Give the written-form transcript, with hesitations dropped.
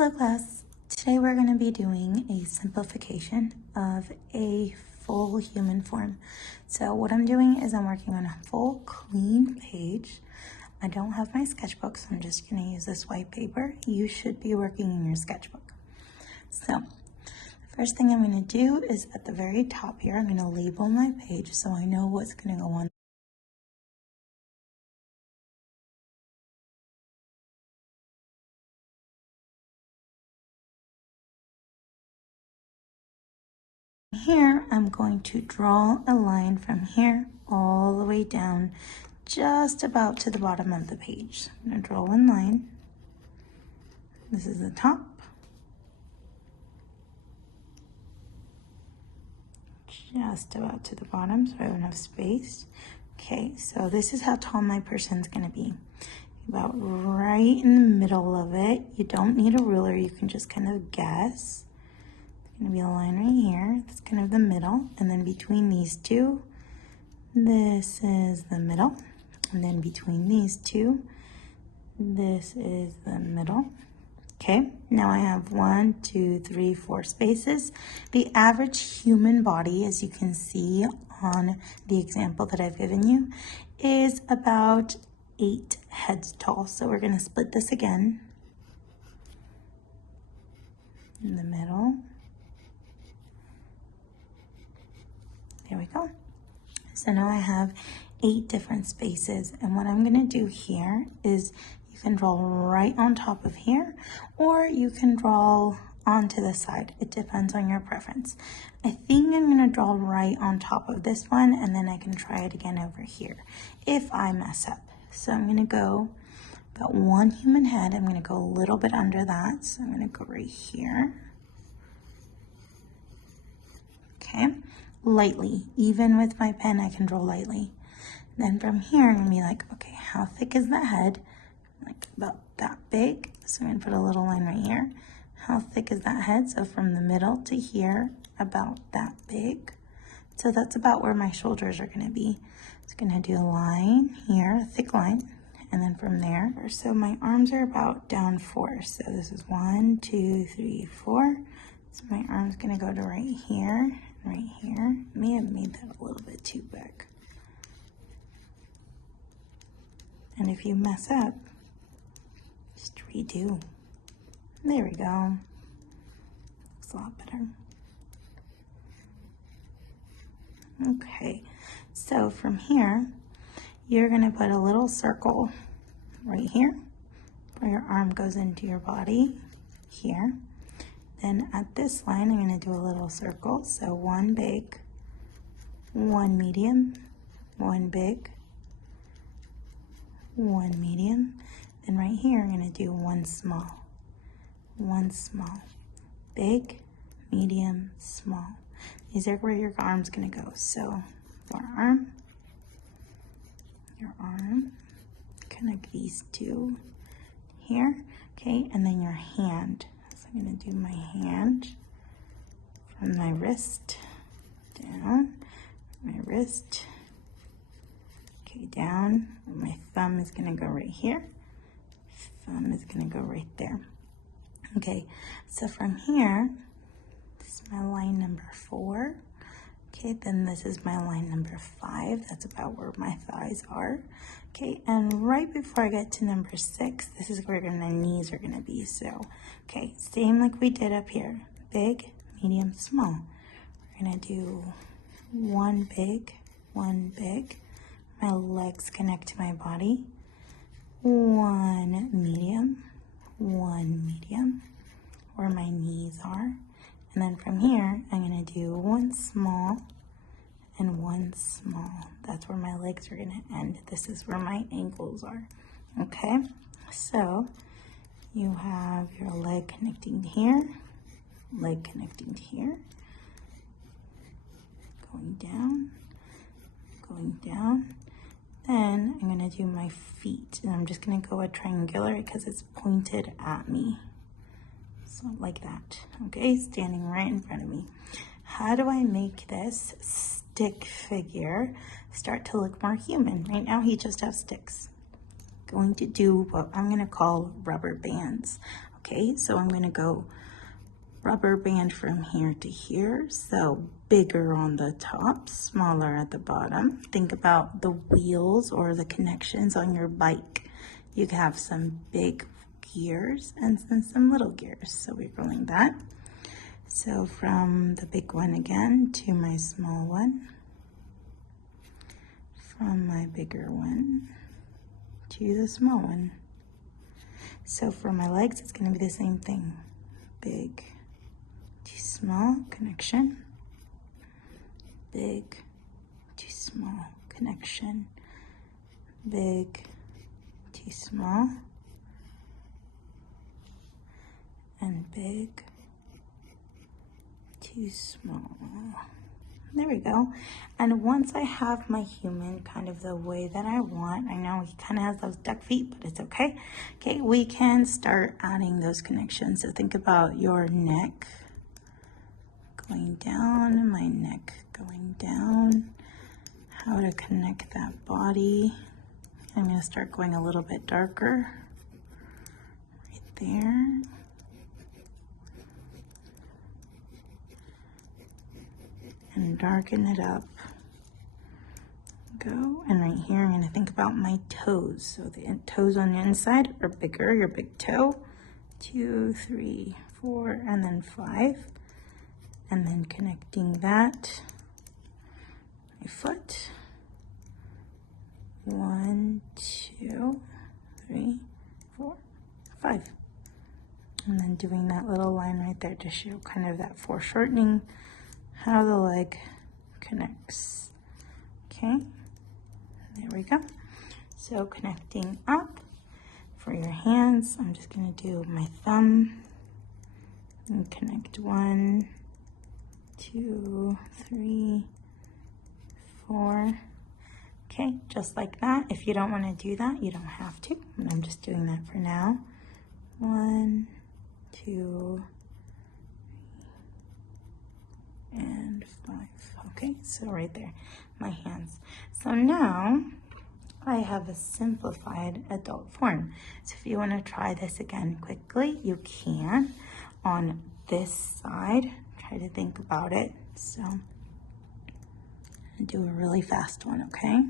Hello class, today we're going to be doing a simplification of a full human form. So what I'm doing is I'm working on a full clean page. I don't have my sketchbook, so I'm just going to use this white paper. You should be working in your sketchbook. So the first thing I'm going to do is at the very top here, I'm going to label my page so I know what's going to go on. Here, I'm going to draw a line from here all the way down, just about to the bottom of the page. I'm going to draw one line. This is the top. Just about to the bottom, so I have enough space. Okay, so this is how tall my person's going to be. About right in the middle of it. You don't need a ruler, you can just kind of guess. Going to be a line right here. That's kind of the middle, and then between these two, this is the middle, and then between these two, this is the middle. Okay, now I have 1, 2, 3, 4 spaces. The average human body, as you can see on the example that I've given you, is about 8 heads tall. So we're going to split this again in the middle. There we go. So now I have 8 different spaces, and what I'm going to do here is you can draw right on top of here, or you can draw onto the side. It depends on your preference. I think I'm going to draw right on top of this one, and then I can try it again over here if I mess up. So I'm going to go about 1 human head. I'm going to go a little bit under that, so I'm going to go right here. Okay. Lightly. Even with my pen, I can draw lightly. Then from here, I'm going to be like, okay, how thick is that head? Like about that big. So I'm going to put a little line right here. How thick is that head? So from the middle to here, about that big. So that's about where my shoulders are going to be. It's going to do a line here, a thick line. And then from there, so my arms are about down 4. So this is 1, 2, 3, 4. So my arm's going to go to right here. Right here. May have made that a little bit too big. And if you mess up, just redo. There we go. Looks a lot better. Okay, so from here, you're going to put a little circle right here where your arm goes into your body here. Then at this line, I'm going to do a little circle. So 1 big, 1 medium, 1 big, 1 medium. Then right here, I'm going to do 1 small, 1 small, big, medium, small. These are where your arm's going to go. So your arm, connect these two here, okay, and then your hand. I'm going to do my hand from my wrist down, my wrist, okay, down. My thumb is going to go right here. Thumb is going to go right there. Okay, so from here, this is my line number 4. Okay, then this is my line number 5. That's about where my thighs are. Okay, and right before I get to number 6, this is where my knees are going to be. So, okay, same like we did up here. Big, medium, small. We're going to do 1 big, 1 big. My legs connect to my body. 1 medium, 1 medium, where my knees are. And then from here, I'm going to do 1 small and 1 small. That's where my legs are going to end. This is where my ankles are. Okay, so you have your leg connecting to here, leg connecting to here, going down, going down. Then I'm going to do my feet, and I'm just going to go a triangular because it's pointed at me. So like that, okay, standing right in front of me. How do I make this stick figure start to look more human? Right now he just has sticks. Going to do what I'm going to call rubber bands. Okay, so I'm gonna go rubber band from here to here. So bigger on the top, smaller at the bottom. Think about the wheels or the connections on your bike. You have some big gears and then some little gears. So we're rolling that. So from the big one again to my small one, from my bigger one to the small one. So for my legs, it's going to be the same thing. Big to small connection, big to small connection, big to small, and big to small. There we go. And once I have my human kind of the way that I want, I know he kind of has those duck feet, but it's okay. Okay, we can start adding those connections. So think about your neck going down and my neck going down, how to connect that body. I'm going to start going a little bit darker right there. And darken it up. Go, and right here I'm going to think about my toes. So the toes on the inside are bigger, your big toe. 2, 3, 4, and then 5. And then connecting that, my foot. 1, 2, 3, 4, 5. And then doing that little line right there to show kind of that foreshortening, how the leg connects. Okay, there we go. So connecting up for your hands, I'm just going to do my thumb and connect 1, 2, 3, 4. Okay, just like that. If you don't want to do that, you don't have to, but I'm just doing that for now. 1, 2, and 5. Okay, so right there, my hands. So now I have a simplified adult form. So if you want to try this again quickly, you can. On this side, try to think about it. So do a really fast one, okay?